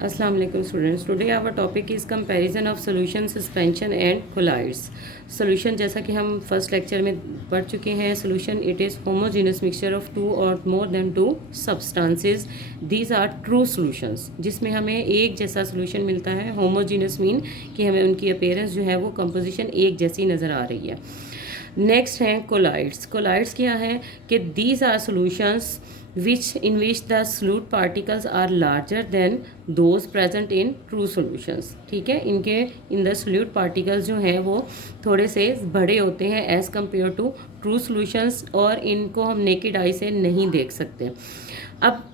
Assalamu alaikum students. Today our topic is comparison of solution, suspension and colloids. Solution जैसा कि हम first lecture में पढ़ चुके हैं. Solution it is homogeneous mixture of two or more than two substances. These are true solutions. जिसमें हमें एक जैसा solution मिलता है. Homogeneous mean कि हमें उनकी appearance जो है वो composition एक जैसी नज़र आ रही है. नेक्स्ट हैं कोलाइड्स. कोलाइड्स क्या है कि these are solutions which in which the solute particles are larger than those present in true solutions. ठीक है, इनके इन द solute particles जो हैं वो थोड़े से बड़े होते हैं as compare to true solutions और इनको हम नेकेड आई से नहीं देख सकते. अब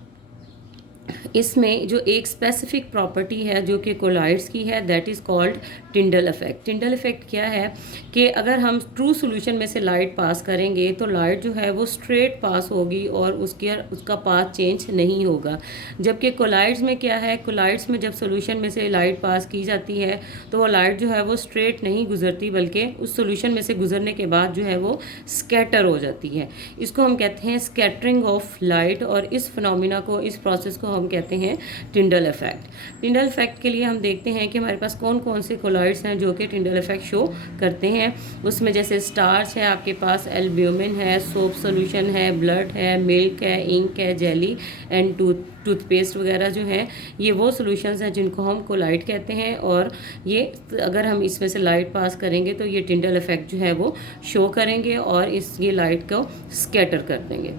इसमें जो एक स्पेसिफिक प्रॉपर्टी है जो कि कोलाइड्स की है that is called Tyndall effect. Tyndall effect क्या है कि अगर हम ट्रू सॉल्यूशन में से लाइट पास करेंगे तो लाइट जो है वो स्ट्रेट पास होगी और उसका पाथ चेंज नहीं होगा. जबकि कोलाइड्स में क्या है, कोलाइड्स में जब सॉल्यूशन में से लाइट पास की जाती है तो वो लाइट जो है वो स्ट्रेट नहीं गुजरती बल्कि उस सॉल्यूशन में से गुजरने के बाद जो है वो स्कैटर हो जाती है. इसको हम कहते हैं स्कैटरिंग ऑफ लाइट और इस फिनोमिना को, इस प्रोसेस को हम कहते हैं टिंडल इफेक्ट. टिंडल इफेक्ट के लिए हम देखते हैं कि हमारे पास कौन कौन से कोलाइड्स हैं जो कि टिंडल इफेक्ट शो करते हैं. उसमें जैसे स्टार्च है, आपके पास एल्ब्यूमिन है, सोप सॉल्यूशन है, ब्लड है, मिल्क है, इंक है, जेली एंड टूथपेस्ट वगैरह जो हैं ये वो सॉल्यूशंस हैं जिनको हम कोलाइड कहते हैं. और ये अगर हम इसमें से लाइट पास करेंगे तो ये टिंडल इफेक्ट जो है वो शो करेंगे और ये लाइट को स्कैटर कर देंगे.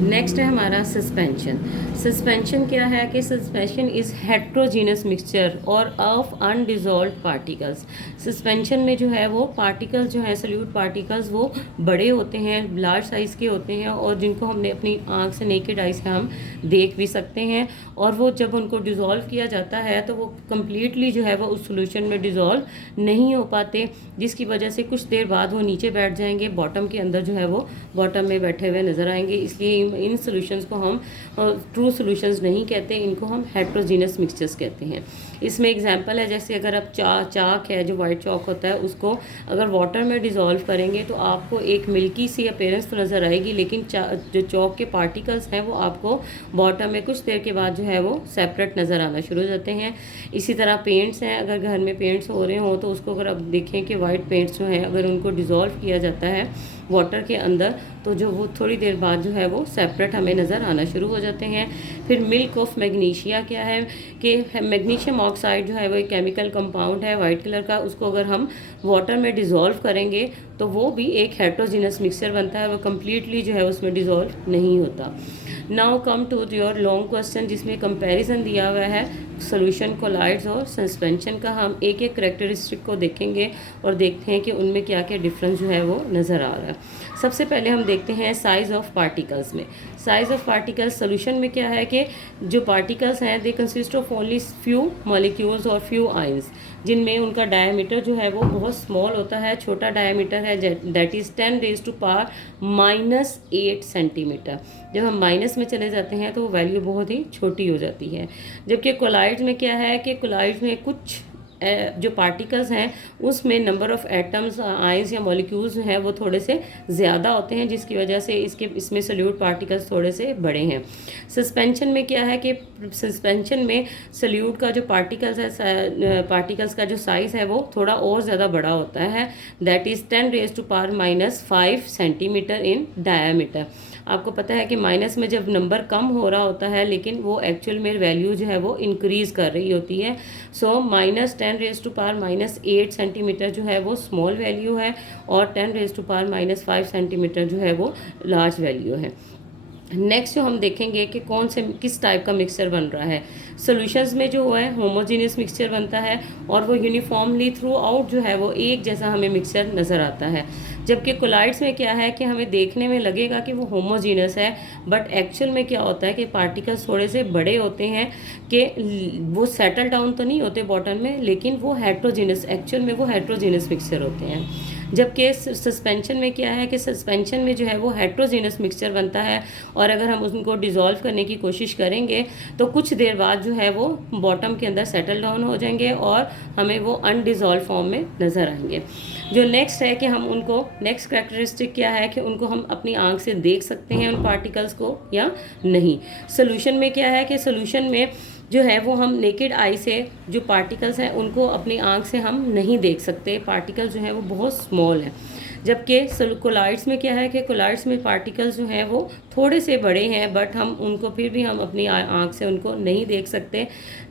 नेक्स्ट है हमारा सस्पेंशन. सस्पेंशन क्या है कि सस्पेंशन इज़ हेट्रोजीनस मिक्सचर और ऑफ अनडिजॉल्व पार्टिकल्स. सस्पेंशन में जो है वो पार्टिकल्स जो हैं सल्यूट पार्टिकल्स वो बड़े होते हैं, लार्ज साइज़ के होते हैं और जिनको हमने अपनी आँख से नेकेड आई से हम देख भी सकते हैं. और वो जब उनको डिज़ोल्व किया जाता है तो वो कम्प्लीटली जो है वो उस सोल्यूशन में डिज़ोल्व नहीं हो पाते, जिसकी वजह से कुछ देर बाद वो नीचे बैठ जाएंगे, बॉटम के अंदर जो है वो बॉटम में बैठे हुए नज़र आएंगे. इसलिए इन सॉल्यूशंस को हम ट्रू सॉल्यूशंस नहीं कहते, इनको हम हेट्रोजीनस मिक्सचर्स कहते हैं. इसमें एग्जांपल है जैसे अगर आप चाक है जो वाइट चॉक होता है उसको अगर वाटर में डिज़ोल्व करेंगे तो आपको एक मिल्की सी अपीयरेंस तो नज़र आएगी, लेकिन जो चॉक के पार्टिकल्स हैं वो आपको बॉटम में कुछ देर के बाद जो है वो सेपरेट नज़र आना शुरू हो जाते हैं. इसी तरह पेंट्स हैं, अगर घर में पेंट्स हो रहे हों तो उसको अगर आप देखें कि वाइट पेंट्स जो हैं अगर उनको डिज़ोल्व किया जाता है वाटर के अंदर तो जो वो थोड़ी देर बाद जो है वो सेपरेट हमें नज़र आना शुरू हो जाते हैं. फिर मिल्क ऑफ मैग्नीशिया क्या है कि मैग्नीशियम ऑक्साइड जो है वो एक केमिकल कंपाउंड है वाइट कलर का, उसको अगर हम वाटर में डिज़ोल्व करेंगे तो वो भी एक हेट्रोजीनस मिक्सचर बनता है, वो कम्प्लीटली जो है उसमें डिज़ोल्व नहीं होता. Now come to your long question जिसमें कंपैरिजन दिया हुआ है सॉल्यूशन कोलाइड्स और सस्पेंशन का. हम एक एक करेक्टरिस्टिक को देखेंगे और देखते हैं कि उनमें क्या क्या डिफरेंस जो है वो नज़र आ रहा है. सबसे पहले हम देखते हैं साइज़ ऑफ पार्टिकल्स में. साइज़ ऑफ पार्टिकल्स सोल्यूशन में क्या है कि जो पार्टिकल्स हैं they consist of only few molecules और फ्यू आयंस, जिनमें उनका डायमीटर जो है वो बहुत स्मॉल होता है, छोटा डायमीटर है, दैट इज़ 10⁻⁻⁸ सेंटीमीटर. जब हम माइनस में चले जाते हैं तो वो वैल्यू बहुत ही छोटी हो जाती है. जबकि कोलाइड्स में क्या है कि कोलाइड्स में कुछ जो पार्टिकल्स हैं उसमें नंबर ऑफ एटम्स, आयंस या मॉलिक्यूल्स हैं वो थोड़े से ज़्यादा होते हैं, जिसकी वजह से इसमें सल्यूट पार्टिकल्स थोड़े से बड़े हैं. सस्पेंशन में क्या है कि सस्पेंशन में सल्यूट का जो पार्टिकल्स है, पार्टिकल्स का जो साइज़ है वो थोड़ा और ज़्यादा बड़ा होता है, that is 10⁻⁻⁵ centimetre in diameter. आपको पता है कि माइनस में जब नंबर कम हो रहा होता है लेकिन वो एक्चुअल में वैल्यू जो है वो इंक्रीज़ कर रही होती है. सो -10⁻⁸ सेंटीमीटर जो है वो स्मॉल वैल्यू है और 10⁻⁵ सेंटीमीटर जो है वो लार्ज वैल्यू है. नेक्स्ट जो हम देखेंगे कि किस टाइप का मिक्सचर बन रहा है. सॉल्यूशंस में जो है होमोजीनियस मिक्सचर बनता है और वो यूनिफॉर्मली थ्रू आउट जो है वो एक जैसा हमें मिक्सचर नज़र आता है. जबकि कोलाइड्स में क्या है कि हमें देखने में लगेगा कि वो होमोजीनियस है, बट एक्चुअल में क्या होता है कि पार्टिकल्स थोड़े से बड़े होते हैं कि वो सेटल डाउन तो नहीं होते बॉटम में, लेकिन वो हेट्रोजीनियस, एक्चुअल में वो हेट्रोजीनियस मिक्सचर होते हैं. जबकि सस्पेंशन में क्या है कि सस्पेंशन में जो है वो हेट्रोजीनियस मिक्सचर बनता है और अगर हम उनको डिज़ोल्व करने की कोशिश करेंगे तो कुछ देर बाद जो है वो बॉटम के अंदर सेटल डाउन हो जाएंगे और हमें वो अनडिज़ोल्व फॉर्म में नज़र आएंगे. जो नेक्स्ट है कि हम उनको, नेक्स्ट कैरेक्टरिस्टिक क्या है कि उनको हम अपनी आंख से देख सकते हैं उन पार्टिकल्स को या नहीं. सोल्यूशन में क्या है कि सोल्यूशन में जो है वो हम नेकेड आई से जो पार्टिकल्स हैं उनको अपनी आंख से हम नहीं देख सकते, पार्टिकल जो है वो बहुत स्मॉल है। जबकि कोलाइड्स में क्या है कि कोलाइड्स में पार्टिकल्स जो हैं वो थोड़े से बड़े हैं, बट हम उनको फिर भी हम अपनी आंख से उनको नहीं देख सकते।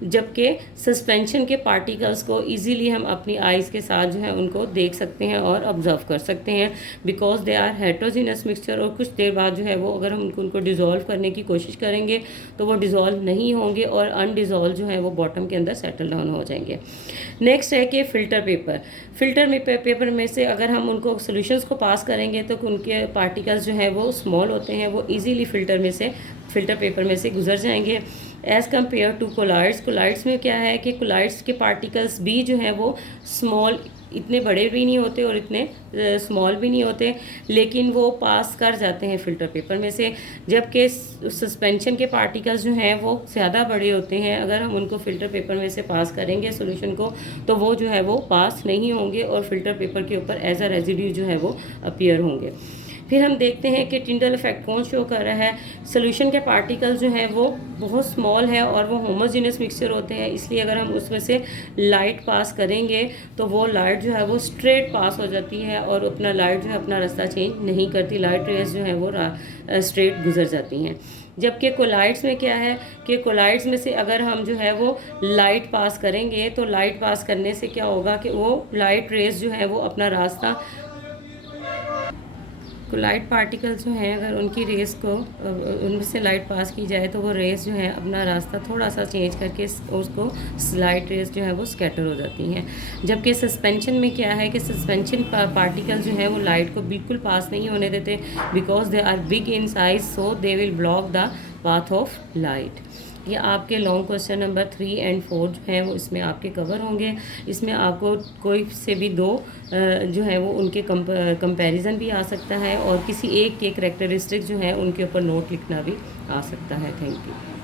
जबकि सस्पेंशन के पार्टिकल्स को इजीली हम अपनी आइज़ के साथ जो है उनको देख सकते हैं और ऑब्जर्व कर सकते हैं, because they are heterogeneous mixture. और कुछ देर बाद जो है वो अगर हम उनको डिज़ोल्व करने की कोशिश करेंगे तो वो डिज़ोल्व नहीं होंगे और अनडिज़ोल्व जो है वो बॉटम के अंदर सेटल डाउन हो जाएंगे। नेक्स्ट है कि फ़िल्टर पेपर। फ़िल्टर में पेपर में से अगर हम उनको सोल्यूशंस को पास करेंगे तो उनके पार्टिकल्स जो है वो स्मॉल होते हैं, वो इजीली फ़िल्टर पेपर में से गुजर जाएंगे as compare to colloids. Colloids में क्या है कि कोलाइड्स के पार्टिकल्स भी जो हैं वो स्मॉल, इतने बड़े भी नहीं होते और इतने स्मॉल भी नहीं होते, लेकिन वो पास कर जाते हैं फ़िल्टर पेपर में से। जबकि सस्पेंशन के पार्टिकल्स जो हैं वो ज़्यादा बड़े होते हैं, अगर हम उनको फ़िल्टर पेपर में से पास करेंगे सॉल्यूशन को तो वो जो है वो पास नहीं होंगे और फ़िल्टर पेपर के ऊपर एज अ रेजिड्यू जो है वो अपीयर होंगे। फिर हम देखते हैं कि टिंडल इफेक्ट कौन शो कर रहा है। सोल्यूशन के पार्टिकल्स जो हैं वो बहुत स्मॉल है और वो होमोजेनियस मिक्सचर होते हैं, इसलिए अगर हम उसमें से लाइट पास करेंगे तो वो लाइट जो है वो स्ट्रेट पास हो जाती है और अपना लाइट जो है अपना रास्ता चेंज नहीं करती, लाइट रेज जो है वो स्ट्रेट गुजर जाती हैं। जबकि कोलाइड्स में क्या है कि कोलाइड्स में से अगर हम जो है वो लाइट पास करेंगे तो लाइट पास करने से क्या होगा कि वो लाइट रेज जो है वो अपना रास्ता, कोलाइड पार्टिकल्स जो हैं अगर उनकी रेस को उनमें से लाइट पास की जाए तो वो रेस जो है अपना रास्ता थोड़ा सा चेंज करके उसको लाइट रेस जो है वो स्कैटर हो जाती हैं। जबकि सस्पेंशन में क्या है कि सस्पेंशन पार्टिकल्स जो हैं वो लाइट को बिल्कुल पास नहीं होने देते, because they are big in size, so they will block the path of light. ये आपके लॉन्ग क्वेश्चन नंबर 3 और 4 जो हैं वो इसमें आपके कवर होंगे। इसमें आपको कोई से भी दो जो है वो उनके कंपैरिजन भी आ सकता है और किसी एक के करैक्टरिस्टिक जो है उनके ऊपर नोट लिखना भी आ सकता है। Thank you.